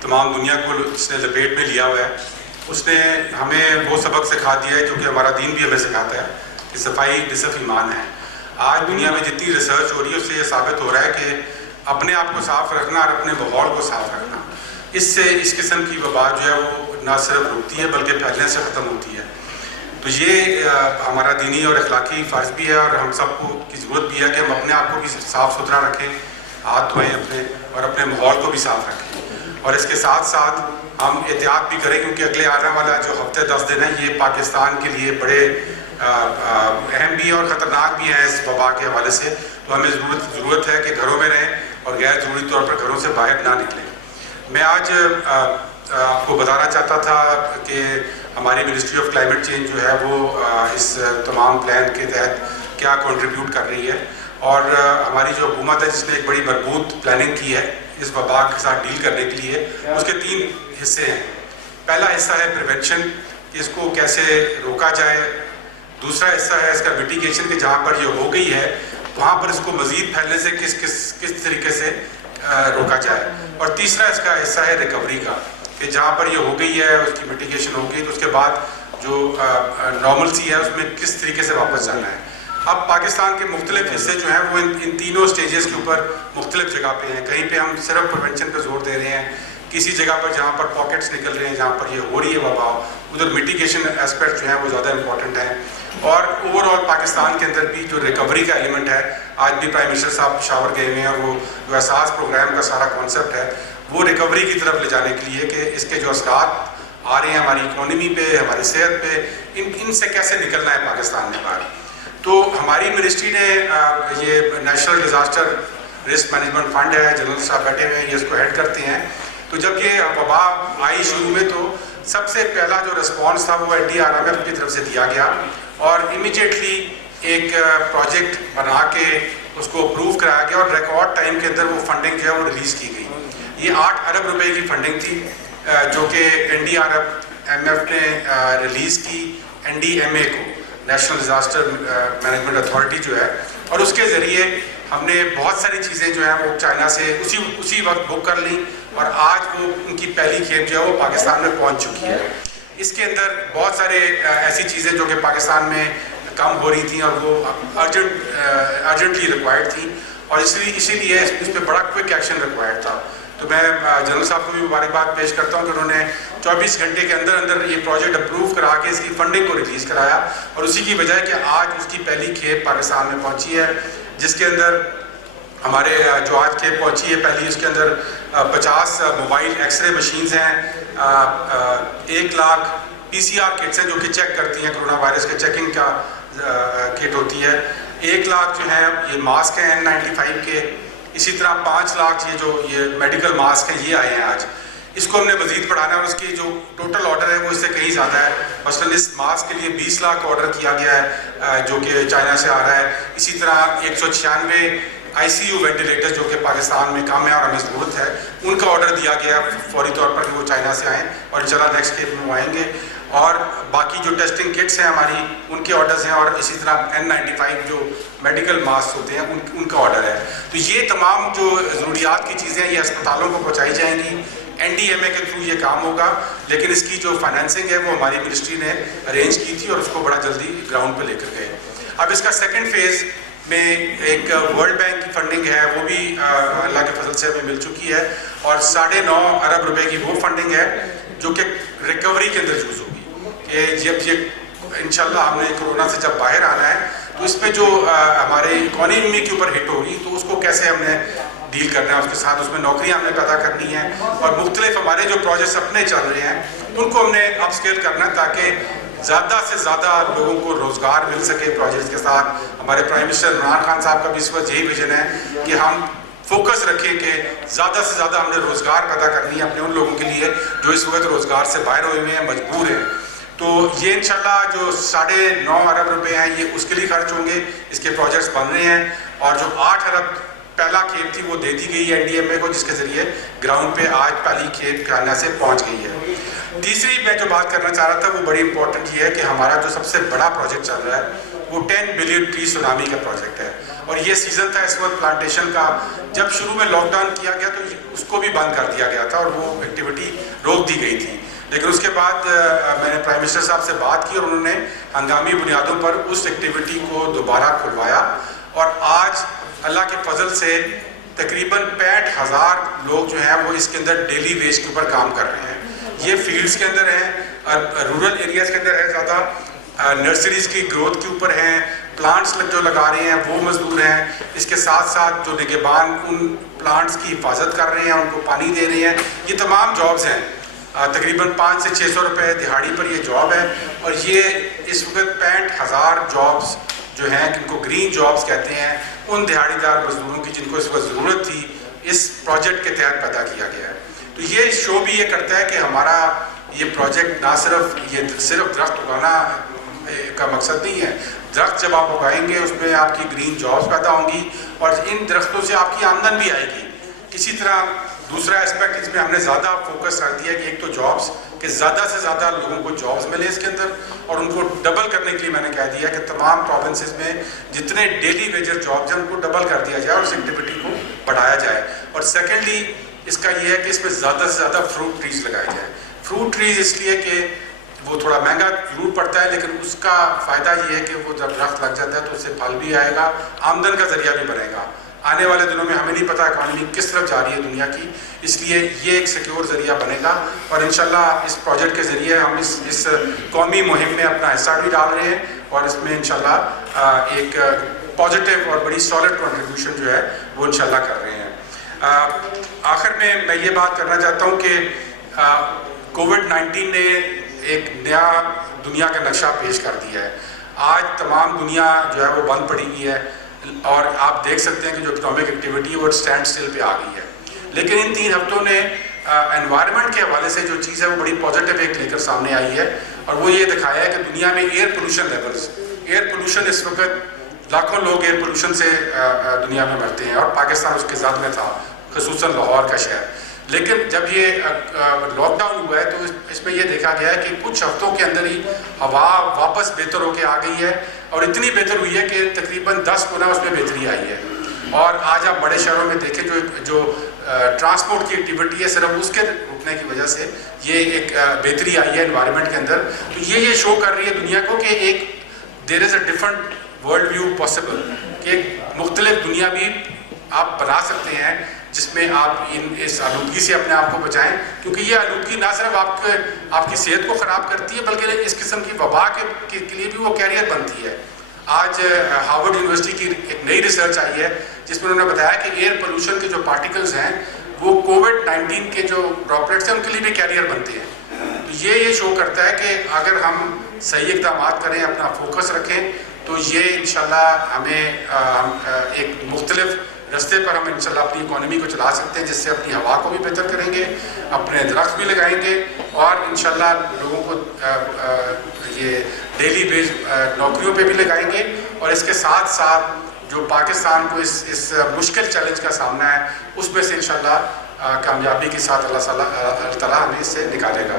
تمام دنیا کو جس نے لپیٹ میں لیا ہوا ہے، اس نے ہمیں وہ سبق سکھا دیا ہے جو کہ ہمارا دین بھی ہمیں سکھاتا ہے کہ صفائی نصف ایمان ہے۔ آج دنیا میں جتنی ریسرچ ہو رہی ہے اس سے یہ ثابت ہو رہا ہے کہ اپنے آپ کو صاف رکھنا اور اپنے ماحول کو صاف رکھنا، اس سے اس قسم کی وبا جو ہے وہ نہ صرف رکتی ہے بلکہ پھیلنے سے ختم ہوتی ہے۔ تو یہ ہمارا دینی اور اخلاقی فرض بھی ہے، اور ہم سب کو کی ضرورت بھی ہے کہ ہم اپنے آپ کو بھی صاف ستھرا رکھیں، ہاتھ دھوئیں اپنے، اور اپنے ماحول کو بھی صاف رکھیں، اور اس کے ساتھ ساتھ ہم احتیاط بھی کریں، کیونکہ اگلے آنے والا جو ہفتے 10 دن ہے یہ پاکستان کے لیے بڑے اہم بھی اور خطرناک بھی ہیں اس وبا کے حوالے سے۔ تو ہمیں ضرورت ہے کہ گھروں میں رہیں اور غیر ضروری طور پر گھروں سے باہر نہ نکلیں۔ میں آج آپ کو بتانا چاہتا تھا کہ ہماری منسٹری آف کلائمیٹ چینج جو ہے وہ اس تمام پلان کے تحت کیا کنٹریبیوٹ کر رہی ہے، اور ہماری جو حکومت ہے جس نے ایک بڑی مربوط پلاننگ کی ہے اس وبا کے ساتھ ڈیل کرنے کے لیے، اس کے 3 حصے ہیں۔ پہلا حصہ ہے پریونشن، کہ اس کو کیسے روکا جائے۔ دوسرا حصہ ہے اس کا میٹیگیشن، کہ جہاں پر یہ ہو گئی ہے وہاں پر اس کو مزید پھیلنے سے کس طریقے سے روکا جائے۔ اور تیسرا اس کا حصہ ہے ریکوری کا، کہ جہاں پر یہ ہو گئی ہے اس کی میٹیگیشن ہو گئی تو اس کے بعد جو نارملسی ہے اس میں کس طریقے سے واپس جانا ہے۔ اب پاکستان کے مختلف حصے جو ہیں وہ ان تینوں سٹیجز کے اوپر مختلف جگہ پہ ہیں۔ کہیں پہ ہم صرف پریونشن پہ زور دے رہے ہیں، کسی جگہ پر جہاں پر پاکٹس نکل رہے ہیں جہاں پر یہ ہو رہی ہے وبا، ادھر میٹیگیشن اسپیکٹ جو ہیں وہ زیادہ امپورٹنٹ ہیں۔ اور اوور آل پاکستان کے اندر بھی جو ریکوری کا ایلیمنٹ ہے، آج بھی پرائم منسٹر صاحب پشاور گئے ہوئے ہیں، اور وہ جو احساس پروگرام کا سارا کانسیپٹ ہے وہ ریکوری کی طرف لے جانے کے لیے، کہ اس کے جو اثرات آ رہے ہیں ہماری اکانومی پہ، ہماری صحت پہ، ان سے کیسے نکلنا ہے پاکستان میں باہر۔ تو ہماری منسٹری نے یہ national disaster risk management fund ہے، جنرل صاحب بیٹھے ہوئے ہیں، یہ اس کو ہیڈ کرتے ہیں۔ تو جب یہ وبا آئی شروع میں تو سب سے پہلا جو رسپانس تھا وہ NDRMF کی طرف سے دیا گیا، اور امیجیٹلی ایک پروجیکٹ بنا کے اس کو اپروو کرایا گیا، اور ریکارڈ ٹائم کے اندر وہ فنڈنگ جو ہے وہ ریلیز کی گئی۔ یہ 8 ارب روپے کی فنڈنگ تھی جو کہ NDRMF نے ریلیز کی NDMA کو، نیشنل ڈیزاسٹر مینجمنٹ اتھارٹی جو ہے، اور اس کے ذریعے ہم نے بہت ساری چیزیں جو ہیں وہ چائنا سے اسی وقت بک کر لیں، اور آج وہ ان کی پہلی کھیپ جو ہے وہ پاکستان میں پہنچ چکی ہے۔ اس کے اندر بہت سارے ایسی چیزیں جو کہ پاکستان میں کم ہو رہی تھیں اور وہ ارجنٹلی ریکوائرڈ تھیں، اور اسی لیے اس پہ بڑا کوئک ایکشن ریکوائرڈ تھا۔ تو میں جنرل صاحب کو بھی مبارکباد پیش کرتا ہوں کہ انہوں نے 24 گھنٹے کے اندر یہ پروجیکٹ اپروو کرا کے اس کی فنڈنگ کو ریلیز کرایا، اور اسی کی وجہ ہے کہ آج اس کی پہلی کھیپ پاکستان میں پہنچی ہے، جس کے اندر ہمارے جو آج کھیپ پہنچی ہے پہلی، اس کے اندر 50 موبائل ایکس رے مشینز ہیں، 1 لاکھ PCR کٹس ہیں جو کہ چیک کرتی ہیں کرونا وائرس کے، چیکنگ کا کٹ ہوتی ہے، 1 لاکھ جو ہے یہ ماسک ہیں N95 کے، اسی طرح 5 لاکھ یہ میڈیکل ماسک ہیں یہ آئے ہیں آج۔ اس کو ہم نے مزید بڑھانا ہے، اور اس کی جو ٹوٹل آرڈر ہے وہ اس سے کہیں زیادہ ہے۔ مثلاً اس ماسک کے لیے 20 لاکھ آرڈر کیا گیا ہے جو کہ چائنا سے آ رہا ہے۔ اسی طرح 196 ICU وینٹیلیٹر جو کہ پاکستان میں کم ہے اور ہمیں ضرورت ہے، ان کا آرڈر دیا گیا فوری طور پر کہ وہ چائنا سے آئیں، اور انشاءاللہ نیکسٹ کھیپ میں وہ آئیں گے۔ اور باقی جو ٹیسٹنگ کٹس ہیں ہماری ان کے آرڈرز ہیں، اور اسی طرح N95 جو میڈیکل ماسک ہوتے ہیں ان کا آرڈر ہے۔ تو یہ تمام جو ضروریات کی چیزیں یہ اسپتالوں کو پہنچائی جائیں گی، NDMA کے تھرو یہ کام ہوگا، لیکن اس کی جو فائنینسنگ ہے وہ ہماری منسٹری نے ارینج کی تھی، اور اس کو بڑا جلدی گراؤنڈ پہ لے کر گئے۔ اب اس کا سیکنڈ فیز میں ایک ورلڈ بینک کی فنڈنگ ہے، وہ بھی اللہ کے فضل سے ہمیں مل چکی ہے، اور 9.5 ارب روپے کی وہ فنڈنگ ہے جو کہ ریکوری کے اندر یوز ہوگی، کہ جب یہ انشاءاللہ ہم نے کورونا سے جب باہر آنا ہے تو اس پہ جو ہمارے اکانومی کے اوپر ہٹ ہوگی تو اس کو کیسے ہم نے ڈیل کرنا ہے، اس کے ساتھ اس میں نوکریاں ہم نے پیدا کرنی ہیں، اور مختلف ہمارے جو پروجیکٹس اپنے چل رہے ہیں ان کو ہم نے اپ اسکیل کرنا ہے تاکہ زیادہ سے زیادہ لوگوں کو روزگار مل سکے پروجیکٹس کے ساتھ۔ ہمارے پرائم منسٹر عمران خان صاحب کا بھی اس وقت یہی ویژن ہے کہ ہم فوکس رکھیں کہ زیادہ سے زیادہ ہم نے روزگار پیدا کرنی ہے اپنے ان لوگوں کے لیے جو اس وقت روزگار سے باہر ہوئے ہوئے ہیں، مجبور ہیں۔ تو یہ انشاءاللہ جو 9.5 ارب روپے ہیں یہ اس کے لیے خرچ ہوں گے، اس کے پروجیکٹس بن رہے ہیں، اور جو 8 ارب پہلا کھیپ تھی وہ دے دی گئی ہے NDMA کو، جس کے ذریعے گراؤنڈ پہ آج پہلی کھیپ کرنا سے پہنچ گئی ہے۔ تیسری میں جو بات کرنا چاہ رہا تھا وہ بڑی امپورٹنٹ یہ ہے کہ ہمارا جو سب سے بڑا پروجیکٹ چل رہا ہے وہ 10 بلین ٹری سونامی کا پروجیکٹ ہے، اور یہ سیزن تھا اس وقت پلانٹیشن کا. جب شروع میں لاک ڈاؤن کیا گیا تو اس کو بھی بند کر دیا گیا تھا اور وہ ایکٹیویٹی روک دی گئی تھی. لیکن اس کے بعد میں نے پرائم منسٹر صاحب سے بات کی اور انہوں نے ہنگامی بنیادوں پر اس ایکٹیویٹی کو دوبارہ کھلوایا اور آج اللہ کے فضل سے تقریباً 65,000 لوگ جو ہیں وہ اس کے اندر ڈیلی ویج کے اوپر کام کر رہے ہیں. یہ فیلڈز کے اندر ہیں, رورل ایریاز کے اندر ہے زیادہ, نرسریز کی گروتھ کے اوپر ہیں, پلانٹس جو لگا رہے ہیں وہ مزدور ہیں, اس کے ساتھ ساتھ جو نگہبان ان پلانٹس کی حفاظت کر رہے ہیں, ان کو پانی دے رہے ہیں. یہ تمام جابز ہیں. تقریباً 500 سے 600 روپے دہاڑی پر یہ جاب ہے اور یہ اس وقت 65,000 جابز جو ہیں جن کو گرین جابز کہتے ہیں ان دہاڑی دار مزدوروں کی جن کو اس وقت ضرورت تھی اس پروجیکٹ کے تحت پیدا کیا گیا ہے. تو یہ شو بھی یہ کرتا ہے کہ ہمارا یہ پروجیکٹ نہ صرف درخت اگانا کا مقصد نہیں ہے. درخت جب آپ اگائیں گے اس میں آپ کی گرین جابز پیدا ہوں گی اور ان درختوں سے آپ کی آمدن بھی آئے گی. اسی طرح دوسرا اسپیکٹ اس میں ہم نے زیادہ فوکس رکھ دیا کہ ایک تو جابز کہ زیادہ سے زیادہ لوگوں کو جابز ملے اس کے اندر اور ان کو ڈبل کرنے کے لیے میں نے کہہ دیا کہ تمام پروونسز میں جتنے ڈیلی ویجر جابز ہیں ان کو ڈبل کر دیا جائے اور اس ایکٹیویٹی کو بڑھایا جائے. اور سیکنڈلی اس کا یہ ہے کہ اس میں زیادہ سے زیادہ فروٹ ٹریز لگائے جائیں. فروٹ ٹریز اس لیے کہ وہ تھوڑا مہنگا ضرور پڑتا ہے لیکن اس کا فائدہ یہ ہے کہ وہ جب درخت لگ جاتا ہے تو اس سے پھل بھی آئے گا, آمدن کا ذریعہ بھی بنے گا. آنے والے دنوں میں ہمیں نہیں پتہ اکانومی کس طرف جا رہی ہے دنیا کی, اس لیے یہ ایک سیکیور ذریعہ بنے گا اور انشاءاللہ اس پروجیکٹ کے ذریعے ہم اس قومی مہم میں اپنا حصہ بھی ڈال رہے ہیں اور اس میں انشاءاللہ ایک پازیٹیو اور بڑی سالڈ کنٹریبیوشن جو ہے وہ انشاءاللہ کر رہے ہیں. آخر میں یہ بات کرنا چاہتا ہوں کہ کووڈ-19 نے ایک نیا دنیا کا نقشہ پیش کر دیا ہے. آج تمام دنیا جو ہے وہ بند پڑی ہوئی ہے اور آپ دیکھ سکتے ہیں کہ جو اکنامک ایکٹیویٹی ہے وہ اسٹینڈ سٹل پہ آ گئی ہے. لیکن ان 3 ہفتوں نے انوائرمنٹ کے حوالے سے جو چیز ہے وہ بڑی پازیٹیو ایک لے کر سامنے آئی ہے اور وہ یہ دکھایا ہے کہ دنیا میں ایئر پولوشن اس وقت لاکھوں لوگ ایئر پولوشن سے دنیا میں مرتے ہیں اور پاکستان اس کے زد میں تھا, خصوصاً لاہور کا شہر. لیکن جب یہ لاک ڈاؤن ہوا ہے تو اس میں یہ دیکھا گیا ہے کہ کچھ ہفتوں کے اندر ہی ہوا واپس بہتر ہو کے آ گئی ہے اور اتنی بہتر ہوئی ہے کہ تقریباً 10 گنا اس میں بہتری آئی ہے. اور آج آپ بڑے شہروں میں دیکھیں جو ٹرانسپورٹ کی ایکٹیویٹی ہے صرف اس کے رکنے کی وجہ سے یہ ایک بہتری آئی ہے انوائرمنٹ کے اندر. تو یہ شو کر رہی ہے دنیا کو کہ ایک there is a different world view possible, کہ ایک مختلف دنیا بھی آپ بنا سکتے ہیں جس میں آپ اس آلودگی سے اپنے آپ کو بچائیں, کیونکہ یہ آلودگی نہ صرف آپ کی صحت کو خراب کرتی ہے بلکہ اس قسم کی وبا کے لیے بھی وہ کیریئر بنتی ہے. آج ہارورڈ یونیورسٹی کی ایک نئی ریسرچ آئی ہے جس میں انہوں نے بتایا کہ ایئر پولوشن کے جو پارٹیکلز ہیں وہ کووڈ-19 کے جو ڈراپلیٹس ہیں ان کے لیے بھی کیریئر بنتے ہیں. تو یہ شو کرتا ہے کہ اگر ہم صحیح اقدامات کریں, اپنا فوکس رکھیں تو یہ انشاءاللہ ہمیں ایک مختلف رستے پر ہم انشاءاللہ اپنی اکانومی کو چلا سکتے ہیں جس سے اپنی ہوا کو بھی بہتر کریں گے, اپنے درخت بھی لگائیں گے اور انشاءاللہ لوگوں کو یہ ڈیلی بیس نوکریوں پہ بھی لگائیں گے. اور اس کے ساتھ ساتھ جو پاکستان کو اس مشکل چیلنج کا سامنا ہے اس میں سے انشاءاللہ کامیابی کے ساتھ اللہ تعالیٰ ہمیں اس سے نکالے گا.